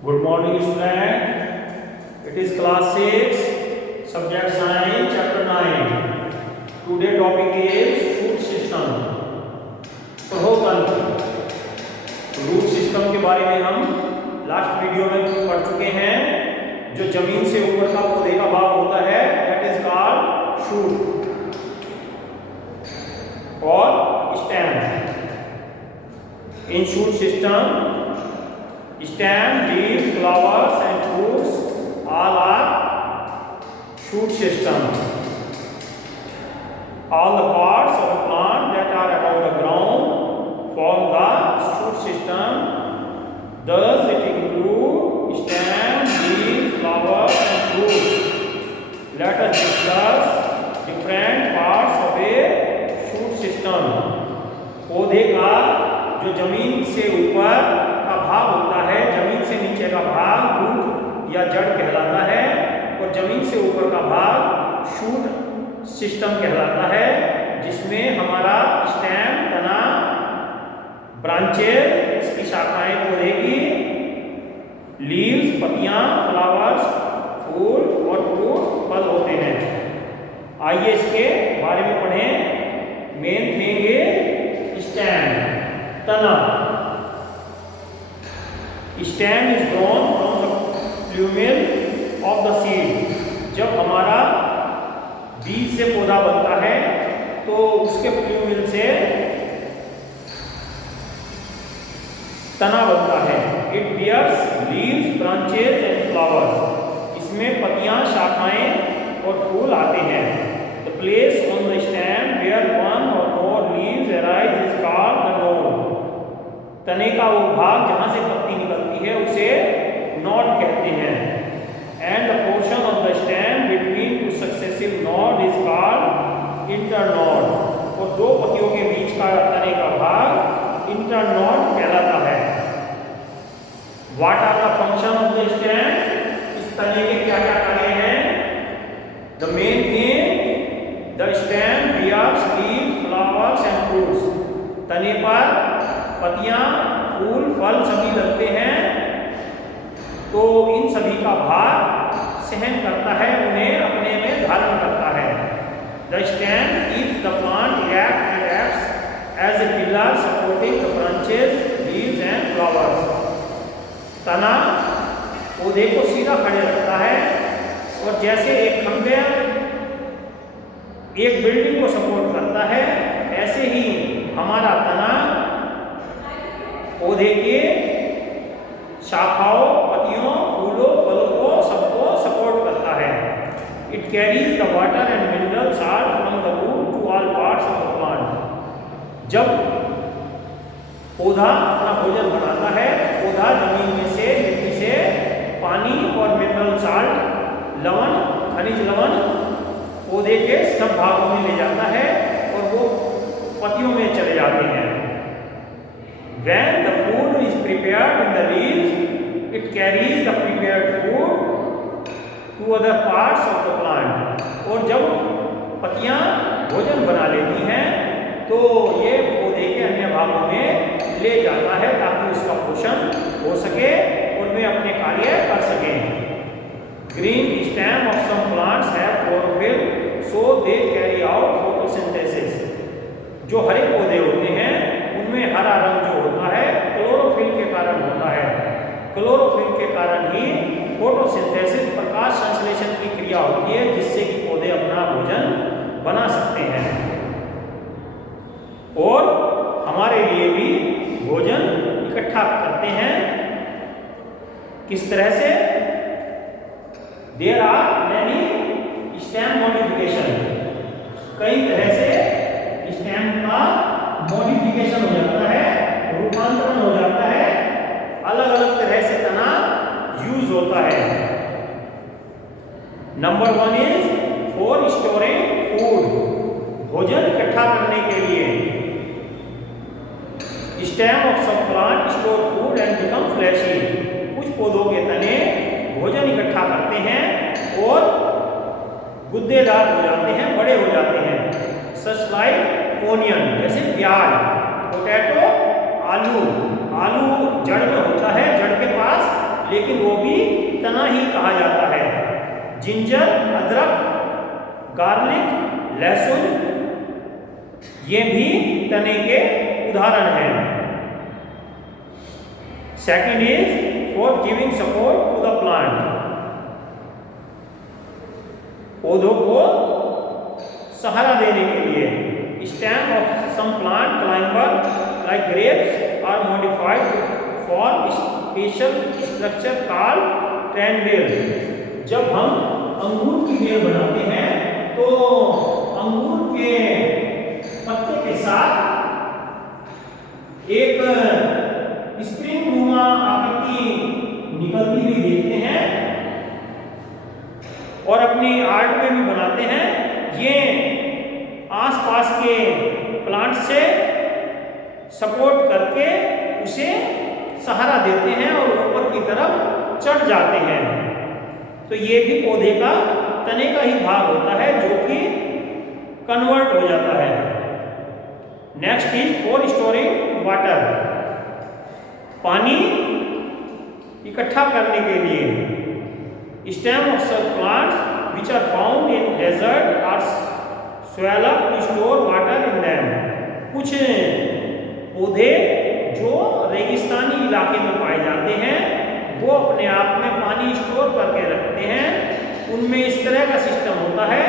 Good morning, student. It is class 6, subject science, chapter 9. Today topic is root system. प्रहोतंत्र। Root system के बारे में हम last video में पढ़ चुके हैं। जो जमीन से ऊपर का पौधे का भाग होता है दैट इज कॉल्ड शूट और stem. In shoot system stem, leaves, flowers and fruits all are shoot system. All the parts of a plant that are above the ground form the shoot system. Thus it includes stem, leaves, flowers and fruits. Let us discuss different parts of a shoot system. पौधे का जो जमीन से ऊपर का भाग होता है, जमीन से नीचे का भाग रूट या जड़ कहलाता है और जमीन से ऊपर का भाग शूट सिस्टम कहलाता है, जिसमें हमारा स्टेम, तना, ब्रांचेस, इसकी शाखाएं पौधे की, लीव्स, पत्तियां, फ्लावर्स, फूल और फ्रूट, फल होते हैं। आइए इसके बारे में पढ़ें। मेन थिंग है स्टेम, तना। Stem is grown from the plumule of the seed. जब हमारा बीज से पौधा बनता है तो उसके प्लूमेल से तना बनता है। It bears leaves, branches and flowers. इसमें पत्तियां, शाखाएं और फूल आते हैं। The place on the stem where one और more leaves arise is called the node. तने का वो भाग जहां से पत्ती निकलती है उसे नोड कहते हैं। And the portion of the stem between two successive node is called internode. और दो पत्तियों के बीच का तने का भाग इंटरनोड कहलाता है। What are the function of the stem? इस तने के क्या क्या कार्य हैं? The main thing, the stem bears leaves, flowers and fruits. तने पर पत्तियां, फूल, फल सभी लगते हैं, तो इन सभी का भार सहन करता है, उन्हें अपने में धारण करता है। The stem keeps the plant erect and acts as a pillar supporting the branches, leaves and flowers. तना पौधे को सीधा खड़े रखता है और जैसे एक खंभे एक बिल्डिंग को सपोर्ट करता है, ऐसे ही हमारा तना पौधे के शाखाओं, पत्तियों, फूलों, फलों को सबको सपोर्ट करता है। It carries the water and mineral salt from the root to all parts of the plant. जब पौधा अपना भोजन बनाता है, पौधा जमीन में से, मिट्टी से पानी और मिनरल सॉल्ट, लवण, खनिज लवण पौधे के सब भागों में ले जाता है और वो पत्तियों में चले जाते हैं। When the food is prepared in the leaves, it carries the prepared food to other parts of the plant. और जब पत्तियां भोजन बना लेती हैं तो ये पौधे के अन्य भागों में ले जाता है ताकि उसका पोषण हो सके और वे अपने कार्य कर सकें। Green stem of some plants have chlorophyll, so they carry out photosynthesis. जो हरे पौधे होते हैं उनमें हरा रंग जो होता है क्लोरोफिल के कारण होता है। क्लोरोफिल के कारण ही फोटोसिंथेसिस, प्रकाश संश्लेषण की क्रिया होती है, जिससे कि पौधे अपना भोजन बना सकते हैं और हमारे लिए भी भोजन इकट्ठा करते हैं। किस तरह से? There are many stem modification. कई तरह से स्टेम का मॉडिफिकेशन हो जाता है, रूपांतरण हो जाता है, अलग अलग तरह से तना यूज होता है। Number 1 is for storing food. भोजन इकट्ठा करने के लिए stem of some plant store food and become fleshy. कुछ पौधों के तने भोजन इकट्ठा करते हैं और गुद्देदार हो जाते हैं, बड़े हो जाते हैं। सच लाइक ओनियन, जैसे प्याज, पोटैटो, आलू। आलू जड़ में होता है, जड़ के पास लेकिन वो भी तना ही कहा जाता है। जिंजर अदरक, गार्लिक लहसुन, ये भी तने के उदाहरण हैं। Second is for giving support to the plant, पौधों को सहारा देने के लिए। Stem of some plant climber like grapes are modified for special structure called tendril. जब हम अंगूर की बेल बनाते हैं तो अंगूर के पत्ते के साथ एक स्प्रिंग नुमा आकृति निकलती हुई देखते हैं और अपनी आर्ट में भी बनाते हैं। ये आसपास के प्लांट से सपोर्ट करके उसे सहारा देते हैं और ऊपर की तरफ चढ़ जाते हैं। तो ये भी पौधे का तने का ही भाग होता है जो कि कन्वर्ट हो जाता है। Next is for storing water, पानी इकट्ठा करने के लिए। Stem of some plants which are found in desert are swell up to store water in them. कुछ पौधे जो रेगिस्तानी इलाके में पाए जाते हैं वो अपने आप में पानी स्टोर करके रखते हैं। उनमें इस तरह का सिस्टम होता है,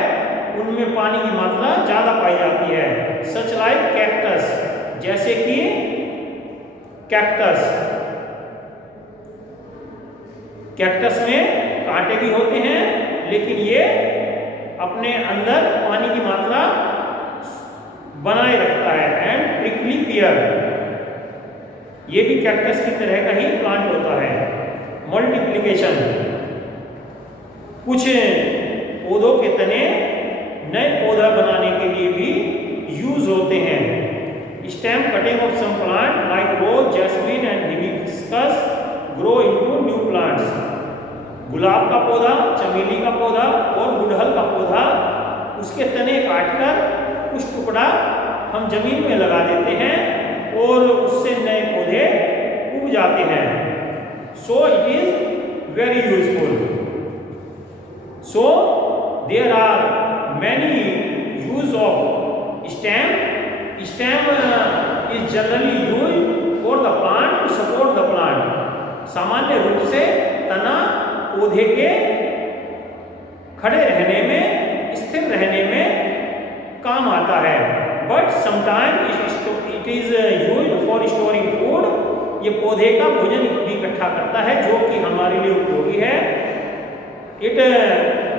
उनमें पानी की मात्रा ज़्यादा पाई जाती है। सच लाइक कैक्टस, जैसे कि कैक्टस, कैक्टस में कांटे भी होते हैं लेकिन ये अपने अंदर पानी की मात्रा बनाए रखता है। एंड प्रिकली पियर, ये भी कैक्टस की तरह का ही प्लांट होता है। मल्टीप्लिकेशन, कुछ पौधों के तने नए पौधा बनाने के लिए भी यूज होते हैं। Stem cutting of some plant like rose, jasmine and hibiscus grow into new plants. गुलाब का पौधा, चमेली का पौधा और गुड़हल का पौधा, उसके तने काटकर कुछ टुकड़ा हम जमीन में लगा देते हैं और उससे नए पौधे उग जाते हैं। So it is very useful. So there are many use of stem. Stem is generally used for the plant to support the plant. सामान्य रूप से तना पौधे के खड़े रहने में, स्थिर रहने में काम आता है। But sometimes it is used for storing food. ये पौधे का भोजन भी इकट्ठा करता है जो कि हमारे लिए उपयोगी है। It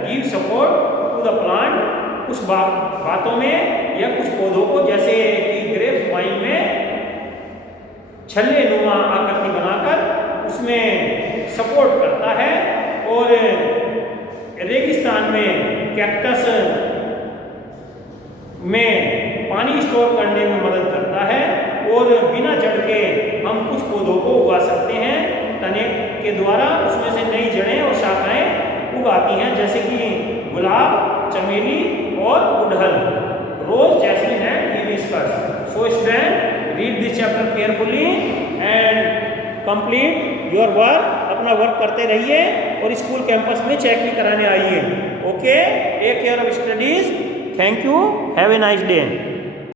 give support to the plant. कुछ बातों में या कुछ पौधों को, जैसे कि ग्रेप्स वाइन में छल्ले नुमा आकृति बनाकर उसमें सपोर्ट करता है और रेगिस्तान में कैक्टस में पानी स्टोर करने में मदद करता है। और बिना जड़ के हम कुछ पौधों को उगा सकते हैं तने के द्वारा। उसमें से नई जड़ें और शाखाएं उगाती हैं, जैसे कि गुलाब, चमेली और गुड़हल, rose, jasmine and hibiscus. So student, read this chapter carefully and complete your work. अपना वर्क करते रहिए और स्कूल कैंपस में चेक भी कराने आइए। Okay, take care of studies. Thank you, have a nice day.